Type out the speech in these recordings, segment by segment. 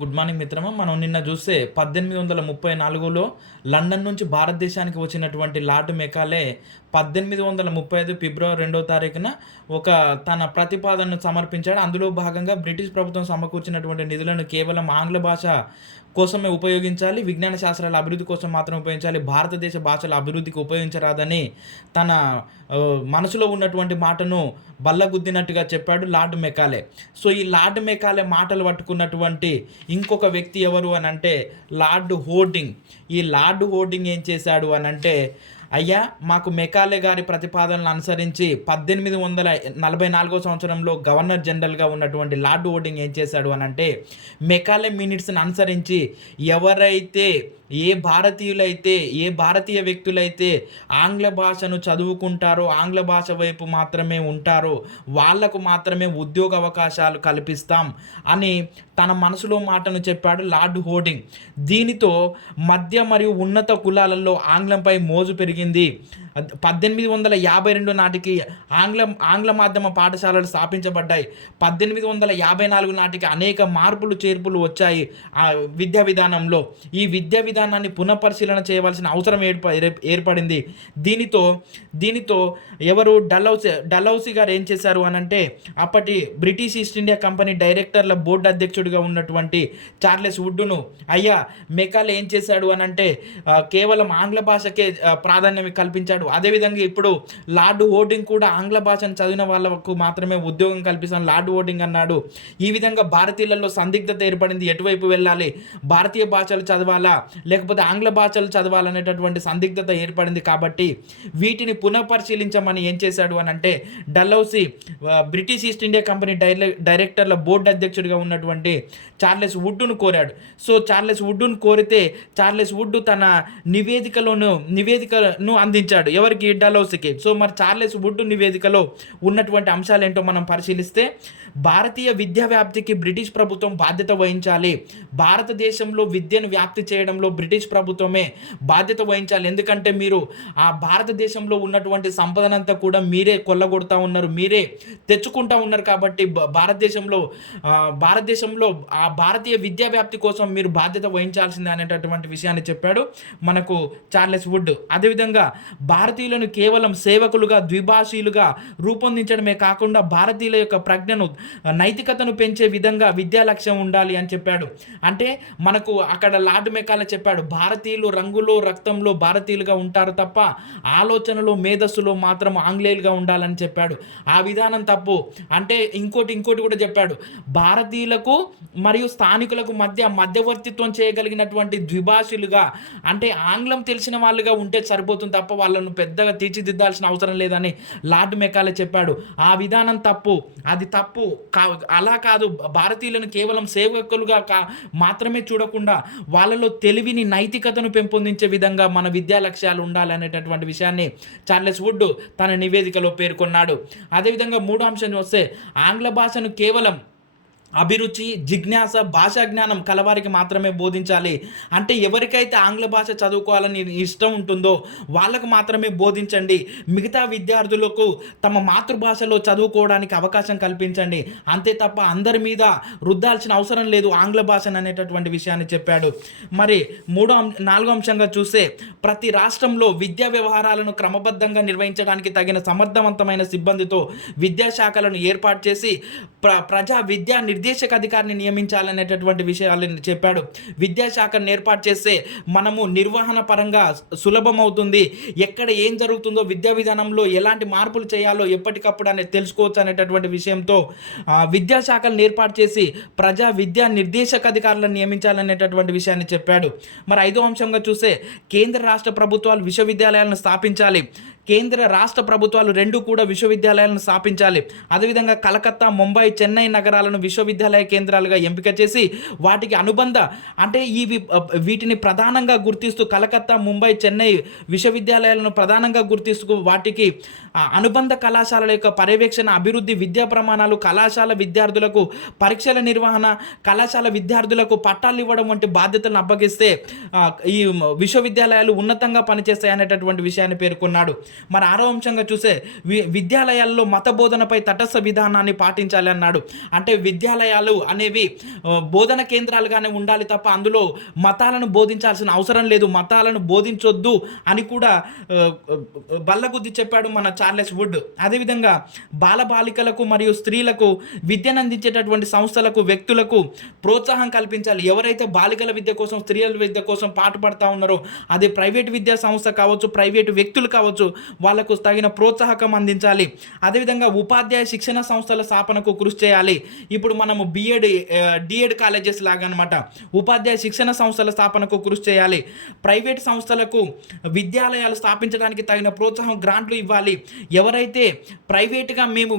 Good morning మిత్రమా. మనం నిన్న చూస్తే 1834లో లండన్ నుంచి భారతదేశానికి వచ్చినటువంటి లార్డ్ మెకాలే 1835 ఫిబ్రవరి 2వ తారీఖున ఒక తన ప్రతిపాదనను సమర్పించాడు. అందులో భాగంగా బ్రిటిష్ ప్రభుత్వం సమకూర్చినటువంటి నిధులను కేవలం ఆంగ్ల భాష కోసమే ఉపయోగించాలి, విజ్ఞాన శాస్త్రాల అభివృద్ధి కోసం మాత్రం ఉపయోగించాలి, భారతదేశ భాషల అభివృద్ధికి ఉపయోగించరాదని తన మనసులో ఉన్నటువంటి మాటను బల్లగుద్దినట్టుగా చెప్పాడు లార్డ్ మెకాలే. సో ఈ లార్డ్ మెకాలే మాటలు పట్టుకున్నటువంటి ఇంకొక వ్యక్తి ఎవరు అనంటే లార్డ్ హోర్డింగ్. ఈ లార్డ్ హోర్డింగ్ ఏం చేశాడు అనంటే, అయ్యా మాకు మెకాలే గారి ప్రతిపాదనలు అనుసరించి 1844 సంవత్సరంలో గవర్నర్ జనరల్గా ఉన్నటువంటి లార్డ్ హోర్డింగ్ ఏం చేశాడు అనంటే, మెకాలే మినిట్స్ని అనుసరించి ఎవరైతే ఏ భారతీయులైతే ఏ భారతీయ వ్యక్తులైతే ఆంగ్ల భాషను చదువుకుంటారో, ఆంగ్ల భాష వైపు మాత్రమే ఉంటారో వాళ్లకు మాత్రమే ఉద్యోగ అవకాశాలు కల్పిస్తాం అని తన మనసులో మాటను చెప్పాడు లార్డ్ హోర్డింగ్. దీనితో మధ్య మరియు ఉన్నత కులాలలో ఆంగ్లంపై మోజు పెరిగింది. 1852 నాటికి ఆంగ్ల మాధ్యమ పాఠశాలలు స్థాపించబడ్డాయి. 1854 నాటికి అనేక మార్పులు చేర్పులు వచ్చాయి ఆ విద్యా విధానంలో. ఈ విద్యా విధానాన్ని పునఃపరిశీలన చేయవలసిన అవసరం ఏర్పడింది. దీనితో ఎవరు డల్హౌసీ గారు ఏం చేశారు అనంటే, అప్పటి బ్రిటిష్ ఈస్ట్ ఇండియా కంపెనీ డైరెక్టర్ల బోర్డు అధ్యక్షుడిగా ఉన్నటువంటి చార్లెస్ వుడ్ను, అయ్యా మెకాలే ఏం చేశాడు అనంటే కేవలం ఆంగ్ల భాషకే ప్రాధాన్యం కల్పించాడు. అదేవిధంగా ఇప్పుడు లార్డ్ హోర్డింగ్ కూడా ఆంగ్ల భాషను చదివిన వాళ్ళకు మాత్రమే ఉద్యోగం కల్పిస్తాను లార్డ్ హోర్డింగ్ అన్నాడు. ఈ విధంగా భారతీయులలో సందిగ్ధత ఏర్పడింది. ఎటువైపు వెళ్ళాలి, భారతీయ భాషలు చదవాలా లేకపోతే ఆంగ్ల భాషలు చదవాలనేటటువంటి సందిగ్ధత ఏర్పడింది. కాబట్టి వీటిని పునఃపరిశీలించమని ఏం చేశాడు అని అంటే, Dalhousie British East India company డైరెక్టర్ల బోర్డు అధ్యక్షుడిగా ఉన్నటువంటి చార్లెస్ వుడ్ను కోరాడు. సో చార్లెస్ వుడ్ను కోరితే చార్లెస్ వుడ్ తన నివేదికను అందించాడు. ఎవరికి? డల్హౌసీకి. సో మరి చార్లెస్ వుడ్ నివేదికలో ఉన్నటువంటి అంశాలు ఏంటో మనం పరిశీలిస్తే, భారతీయ విద్యా వ్యాప్తికి బ్రిటిష్ ప్రభుత్వం బాధ్యత వహించాలి. భారతదేశంలో విద్యను వ్యాప్తి చేయడంలో బ్రిటిష్ ప్రభుత్వమే బాధ్యత వహించాలి. ఎందుకంటే మీరు ఆ భారతదేశంలో ఉన్నటువంటి సంపదనంతా కూడా మీరే కొల్లగొడతా ఉన్నారు, మీరే తెచ్చుకుంటా ఉన్నారు. కాబట్టి భారతదేశంలో ఆ భారతీయ విద్యా వ్యాప్తి కోసం మీరు బాధ్యత వహించాల్సిందే అనేటటువంటి విషయాన్ని చెప్పాడు మనకు చార్లెస్ వుడ్. అదేవిధంగా భారతీయులను కేవలం సేవకులుగా, ద్విభాషీలుగా రూపొందించడమే కాకుండా భారతీయుల యొక్క ప్రజ్ఞను, నైతికతను పెంచే విధంగా విద్యా లక్ష్యం ఉండాలి అని చెప్పాడు. అంటే మనకు అక్కడ లార్డ్ మెకాలే చెప్పాడు, భారతీయులు రంగులో రక్తంలో భారతీయులుగా ఉంటారు తప్ప ఆలోచనలో మేధస్సులో మాత్రం ఆంగ్లేయులుగా ఉండాలని చెప్పాడు. ఆ విధానం తప్పు. అంటే ఇంకోటి కూడా చెప్పాడు, భారతీయులకు మరియు స్థానికులకు మధ్యవర్తిత్వం చేయగలిగినటువంటి ద్విభాషలుగా, అంటే ఆంగ్లం తెలిసిన వాళ్ళుగా ఉంటే సరిపోతుంది తప్ప వాళ్ళను పెద్దగా తీర్చిదిద్దాల్సిన అవసరం లేదని లార్డ్ మెకాలే చెప్పాడు. ఆ విధానం తప్పు, అది తప్పు. అలా కాదు, భారతీయులను కేవలం సేవకులుగా మాత్రమే చూడకుండా వాళ్ళలో తెలివిని, నైతికతను పెంపొందించే విధంగా మన విద్యా లక్ష్యాలు ఉండాలనేటటువంటి విషయాన్ని చార్లెస్ వుడ్ తన నివేదికలో పేర్కొన్నాడు. అదేవిధంగా మూడో అంశం వస్తే, ఆంగ్ల భాషను కేవలం అభిరుచి, జిజ్ఞాస, భాషా జ్ఞానం కలవారికి మాత్రమే బోధించాలి. అంటే ఎవరికైతే ఆంగ్ల భాష చదువుకోవాలని ఇష్టం ఉంటుందో వాళ్ళకు మాత్రమే బోధించండి. మిగతా విద్యార్థులకు తమ మాతృభాషలో చదువుకోవడానికి అవకాశం కల్పించండి. అంతే తప్ప అందరి మీద రుద్దాల్సిన అవసరం లేదు ఆంగ్ల భాషను అనేటటువంటి విషయాన్ని చెప్పాడు. మరి నాలుగో అంశంగా చూస్తే, ప్రతి రాష్ట్రంలో విద్యా వ్యవహారాలను క్రమబద్ధంగా నిర్వహించడానికి తగిన సమర్థవంతమైన సిబ్బందితో విద్యాశాఖలను ఏర్పాటు చేసి ప్రజా విద్యా నిర్దేశక అధికారిని నియమించాలనేటటువంటి విషయాలను చెప్పాడు. విద్యాశాఖను ఏర్పాటు చేస్తే మనము నిర్వహణ పరంగా సులభమవుతుంది. ఎక్కడ ఏం జరుగుతుందో, విద్యా విధానంలో ఎలాంటి మార్పులు చేయాలో ఎప్పటికప్పుడు అనేది తెలుసుకోవచ్చు అనేటటువంటి విషయంతో విద్యాశాఖలను ఏర్పాటు చేసి ప్రజా విద్యా నిర్దేశక అధికారులను నియమించాలనేటటువంటి విషయాన్ని చెప్పాడు. మరి ఐదో అంశంగా చూస్తే, కేంద్ర రాష్ట్ర ప్రభుత్వాలు విశ్వవిద్యాలయాలను స్థాపించాలి. కేంద్ర రాష్ట్ర ప్రభుత్వాలు రెండు కూడా విశ్వవిద్యాలయాలను స్థాపించాలి. అదేవిధంగా కలకత్తా, ముంబై, చెన్నై నగరాలను విశ్వవిద్యాలయ కేంద్రాలుగా ఎంపిక చేసి వాటికి అనుబంధ, అంటే వీటిని ప్రధానంగా గుర్తిస్తూ కలకత్తా, ముంబై, చెన్నై విశ్వవిద్యాలయాలను ప్రధానంగా గుర్తిస్తూ వాటికి అనుబంధ కళాశాలల యొక్క పర్యవేక్షణ, అభివృద్ధి, విద్యా ప్రమాణాలు, కళాశాల విద్యార్థులకు పరీక్షల నిర్వహణ, కళాశాల విద్యార్థులకు పట్టాలు ఇవ్వడం వంటి బాధ్యతలను అప్పగిస్తే ఈ విశ్వవిద్యాలయాలు ఉన్నతంగా పనిచేస్తాయి అనేటటువంటి విషయాన్ని పేర్కొన్నాడు. మరి 6వ అంశంగా చూస్తే విద్యాలయాల్లో మత బోధనపై తటస్థ విధానాన్ని పాటించాలి అన్నాడు. అంటే విద్యాలయాలు అనేవి బోధన కేంద్రాలుగానే ఉండాలి తప్ప అందులో మతాలను బోధించాల్సిన అవసరం లేదు, మతాలను బోధించొద్దు అని కూడా బల్లగుద్ది చెప్పాడు మన చార్లెస్ వుడ్. అదేవిధంగా బాలబాలికలకు మరియు స్త్రీలకు విద్యను అందించేటటువంటి సంస్థలకు, వ్యక్తులకు ప్రోత్సాహం కల్పించాలి. ఎవరైతే బాలికల విద్య కోసం, స్త్రీల విద్య కోసం పాటుపడతా ఉన్నారో, అది ప్రైవేట్ విద్యా సంస్థ కావచ్చు, ప్రైవేటు వ్యక్తులు కావచ్చు, వాళ్ళకు తగిన ప్రోత్సాహకం అందించాలి. అదేవిధంగా ఉపాధ్యాయ శిక్షణ సంస్థల స్థాపనకు కృషి చేయాలి. ఇప్పుడు మనము డిఎడ్ కాలేజెస్ లాగా అనమాట, ఉపాధ్యాయ శిక్షణ సంస్థల స్థాపనకు కృషి చేయాలి. ప్రైవేట్ సంస్థలకు విద్యాలయాలు స్థాపించడానికి తగిన ప్రోత్సాహం, గ్రాంట్లు ఇవ్వాలి. ఎవరైతే ప్రైవేట్గా మేము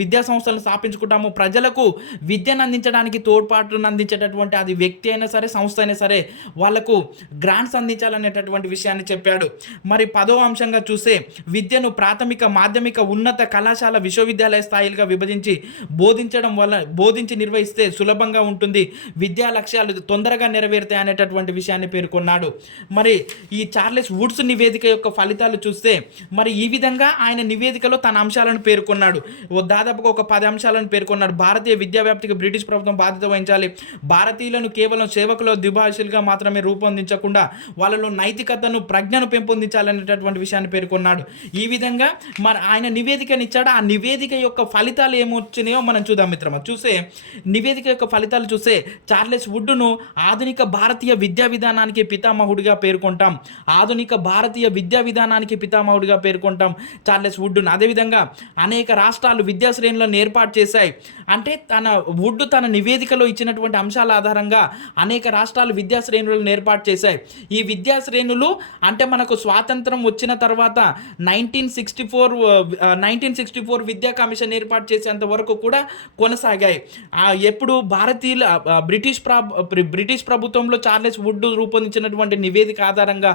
విద్యా సంస్థలను స్థాపించుకుంటామో ప్రజలకు విద్యను అందించడానికి తోడ్పాటును అందించేటటువంటి అది వ్యక్తి అయినా సరే, సంస్థ అయినా సరే, వాళ్లకు గ్రాంట్స్ అందించాలనేటటువంటి విషయాన్ని చెప్పాడు. మరి 10వ అంశంగా చూస్తే విద్యను ప్రాథమిక, మాధ్యమిక, ఉన్నత కళాశాల, విశ్వవిద్యాలయ స్థాయిలుగా విభజించి బోధించి నిర్వహిస్తే సులభంగా ఉంటుంది, విద్యా లక్ష్యాలు తొందరగా నెరవేరుతాయి అనేటటువంటి విషయాన్ని పేర్కొన్నాడు. మరి ఈ చార్లెస్ వుడ్స్ నివేదిక యొక్క ఫలితాలు చూస్తే మరి ఈ విధంగా ఆయన నివేదికలో తన అంశాలను పేర్కొన్నాడు. దాదాపుగా ఒక 10 అంశాలను పేర్కొన్నాడు. భారతీయ విద్యా వ్యాప్తికి బ్రిటిష్ ప్రభుత్వం బాధ్యత వహించాలి. భారతీయులను కేవలం సేవకులు, ద్విభాషలుగా మాత్రమే రూపొందించకుండా వాళ్ళలో నైతికతను, ప్రజ్ఞను పెంపొందించాలనేటటువంటి విషయాన్ని పేర్కొన్నాడు. ఈ విధంగా మరి ఆయన నివేదికనిచ్చాడు. ఆ నివేదిక యొక్క ఫలితాలు ఏమొచ్చినాయో మనం చూద్దాం మిత్రమా. చూస్తే నివేదిక యొక్క ఫలితాలు చూస్తే చార్లెస్ వుడ్ను ఆధునిక భారతీయ విద్యా విధానానికి పితామహుడిగా పేర్కొంటాం. ఆధునిక భారతీయ విద్యా విధానానికి పితామహుడిగా పేర్కొంటాం చార్లెస్ వుడ్ను. అదేవిధంగా అనేక రాష్ట్రాలు విద్యా శ్రేణులను ఏర్పాటు చేశాయి. అంటే వుడ్ తన నివేదికలో ఇచ్చినటువంటి అంశాల ఆధారంగా అనేక రాష్ట్రాలు విద్యా శ్రేణులను ఏర్పాటు చేశాయి. ఈ విద్యా శ్రేణులు అంటే మనకు స్వాతంత్రం వచ్చిన తర్వాత 1964 విద్యా కమిషన్ ఏర్పాటు చేసేంత వరకు కూడా కొనసాగాయి. ఎప్పుడు భారతీయుల బ్రిటిష్ ప్రభుత్వంలో చార్లెస్ వుడ్ రూపొందించినటువంటి నివేదిక ఆధారంగా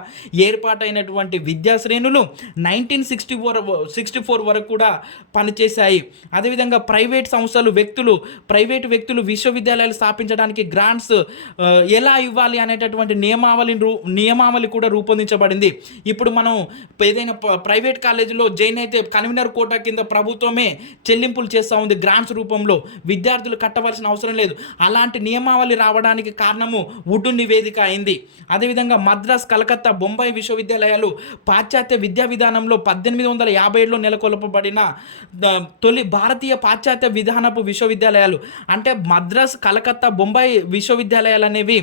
ఏర్పాటైనటువంటి విద్యా శ్రేణులు 1964 వరకు కూడా పనిచేశాయి. అదేవిధంగా ప్రైవేట్ వ్యక్తులు విశ్వవిద్యాలయాలు స్థాపించడానికి గ్రాంట్స్ ఎలా ఇవ్వాలి అనేటటువంటి నియమావళి కూడా రూపొందించబడింది. ఇప్పుడు మనం ఏదైనా ప్రైవేట్ కాలేజీలో జాయిన్ అయితే కన్వీనర్ కోటా కింద ప్రభుత్వమే చెల్లింపులు చేస్తూ ఉంది గ్రాంట్స్ రూపంలో, విద్యార్థులు కట్టవలసిన అవసరం లేదు. అలాంటి నియమావళి రావడానికి కారణము వుడ్ నివేదిక అయింది. అదేవిధంగా మద్రాస్, కలకత్తా, బొంబాయి విశ్వవిద్యాలయాలు పాశ్చాత్య విద్యా విధానంలో 1857లో నెలకొల్పబడిన తొలి భారతీయ పాశ్చాత్య విధానపు విశ్వవిద్యాలయాలు. అంటే మద్రాస్, కలకత్తా, బొంబాయి విశ్వవిద్యాలయాలు అనేవి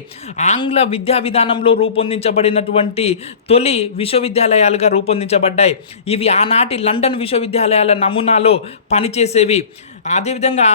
ఆంగ్ల విద్యా విధానంలో రూపొందించబడినటువంటి తొలి విశ్వవిద్యాలయాలుగా రూపొందించబడ్డాయి. ఇవి ఆనాటి లండన్ విశ్వవిద్యాలయాల నమూనాలో పనిచేసేవి. అదేవిధంగా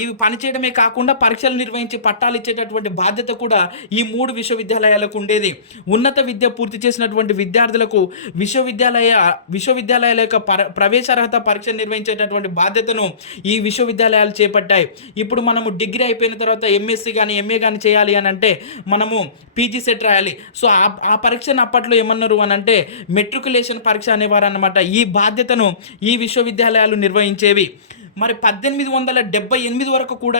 ఇవి పనిచేయడమే కాకుండా పరీక్షలు నిర్వహించి పట్టాలు ఇచ్చేటటువంటి బాధ్యత కూడా ఈ 3 విశ్వవిద్యాలయాలకు ఉండేది. ఉన్నత విద్య పూర్తి చేసినటువంటి విద్యార్థులకు విశ్వవిద్యాలయాల యొక్క ప్రవేశార్హత పరీక్ష నిర్వహించేటటువంటి బాధ్యతను ఈ విశ్వవిద్యాలయాలు చేపట్టాయి. ఇప్పుడు మనము డిగ్రీ అయిపోయిన తర్వాత ఎంఎస్సీ కానీ ఎంఏ కానీ చేయాలి అని అంటే మనము పీజీ సెట్ రాయాలి. సో ఆ పరీక్షను అప్పట్లో ఏమన్నారు అని అంటే మెట్రికులేషన్ పరీక్ష అనేవారు అన్నమాట. ఈ బాధ్యతను ఈ విశ్వవిద్యాలయాలు నిర్వహించేవి. మరి 1878 వరకు కూడా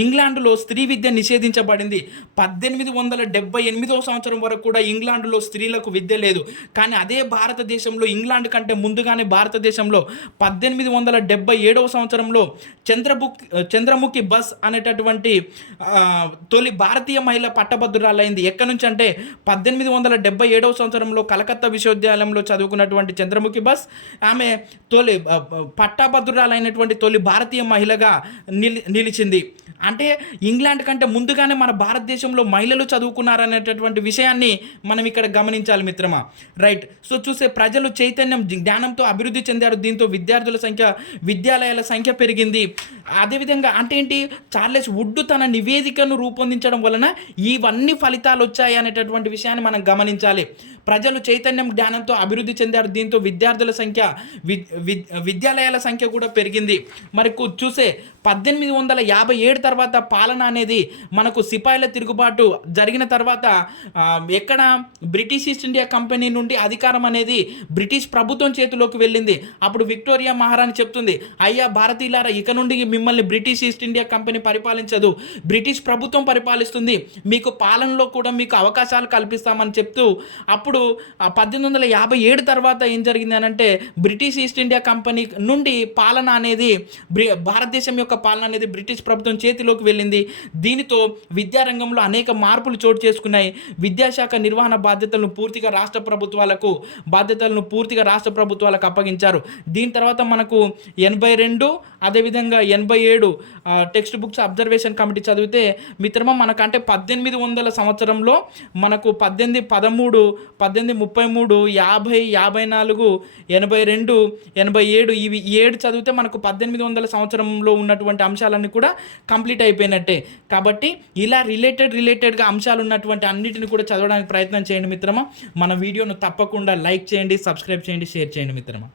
ఇంగ్లాండ్లో స్త్రీ విద్య నిషేధించబడింది. 1878వ సంవత్సరం వరకు కూడా ఇంగ్లాండ్లో స్త్రీలకు విద్య లేదు. కానీ అదే భారతదేశంలో, ఇంగ్లాండ్ కంటే ముందుగానే భారతదేశంలో 1877వ సంవత్సరంలో చంద్రముఖి బస్ అనేటటువంటి తొలి భారతీయ మహిళ పట్టభద్రురాలైంది. ఎక్కడి నుంచి అంటే 1877వ సంవత్సరంలో కలకత్తా విశ్వవిద్యాలయంలో చదువుకున్నటువంటి చంద్రముఖి బస్ ఆమె తొలి పట్టభద్రురాలైనటువంటి తొలి భారతీయ మహిళగా నిలిచింది. అంటే ఇంగ్లాండ్ కంటే ముందుగానే మన భారతదేశంలో మహిళలు చదువుకున్నారనేటటువంటి విషయాన్ని మనం ఇక్కడ గమనించాలి మిత్రమా. రైట్. సో చూసే ప్రజలు చైతన్యం, జ్ఞానంతో అభివృద్ధి చెందారు. దీంతో విద్యాలయాల సంఖ్య పెరిగింది. అదేవిధంగా అంటే ఏంటి, చార్లెస్ వుడ్ తన నివేదికను రూపొందించడం వలన ఇవన్నీ ఫలితాలు వచ్చాయి అనేటటువంటి విషయాన్ని మనం గమనించాలి. ప్రజలు చైతన్యం, జ్ఞానంతో అభివృద్ధి చెందారు. దీంతో విద్యార్థుల సంఖ్య, విద్యాలయాల సంఖ్య కూడా పెరిగింది. మరి చూసే 1857 తర్వాత పాలన అనేది మనకు సిపాయిల తిరుగుబాటు జరిగిన తర్వాత ఎక్కడ బ్రిటిష్ ఈస్ట్ ఇండియా కంపెనీ నుండి అధికారం అనేది బ్రిటిష్ ప్రభుత్వం చేతిలోకి వెళ్ళింది. అప్పుడు విక్టోరియా మహారాణి చెప్తుంది, అయ్యా భారతీయులారా, ఇక నుండి మిమ్మల్ని బ్రిటిష్ ఈస్ట్ ఇండియా కంపెనీ పరిపాలించదు, బ్రిటిష్ ప్రభుత్వం పరిపాలిస్తుంది, మీకు పాలనలో కూడా మీకు అవకాశాలు కల్పిస్తామని చెప్తూ అప్పుడు 1857 తర్వాత ఏం జరిగింది అనంటే బ్రిటిష్ ఈస్ట్ ఇండియా కంపెనీ నుండి పాలన అనేది భారతదేశం యొక్క పాలన అనేది బ్రిటిష్ ప్రభుత్వం చేతిలోకి వెళ్ళింది. దీనితో విద్యారంగంలో అనేక మార్పులు చోటు చేసుకున్నాయి. విద్యాశాఖ నిర్వహణ బాధ్యతలను పూర్తిగా రాష్ట్ర ప్రభుత్వాలకు అప్పగించారు. దీని తర్వాత మనకు 82 అదేవిధంగా 87 టెక్స్ట్ బుక్స్ అబ్జర్వేషన్ కమిటీ చదివితే మిత్రమా మనకంటే 1800 సంవత్సరంలో మనకు 1813, 1833, 50, 54, 82, 87 ఇవి 7 చదివితే మనకు 1800 సంవత్సరంలో ఉన్నటువంటి అంశాలన్నీ కూడా కంప్లీట్ అయిపోయినట్టే. కాబట్టి ఇలా రిలేటెడ్గా అంశాలు ఉన్నటువంటి అన్నిటిని కూడా చదవడానికి ప్రయత్నం చేయండి మిత్రమా. మన వీడియోను తప్పకుండా లైక్ చేయండి, సబ్స్క్రైబ్ చేయండి, షేర్ చేయండి మిత్రమా.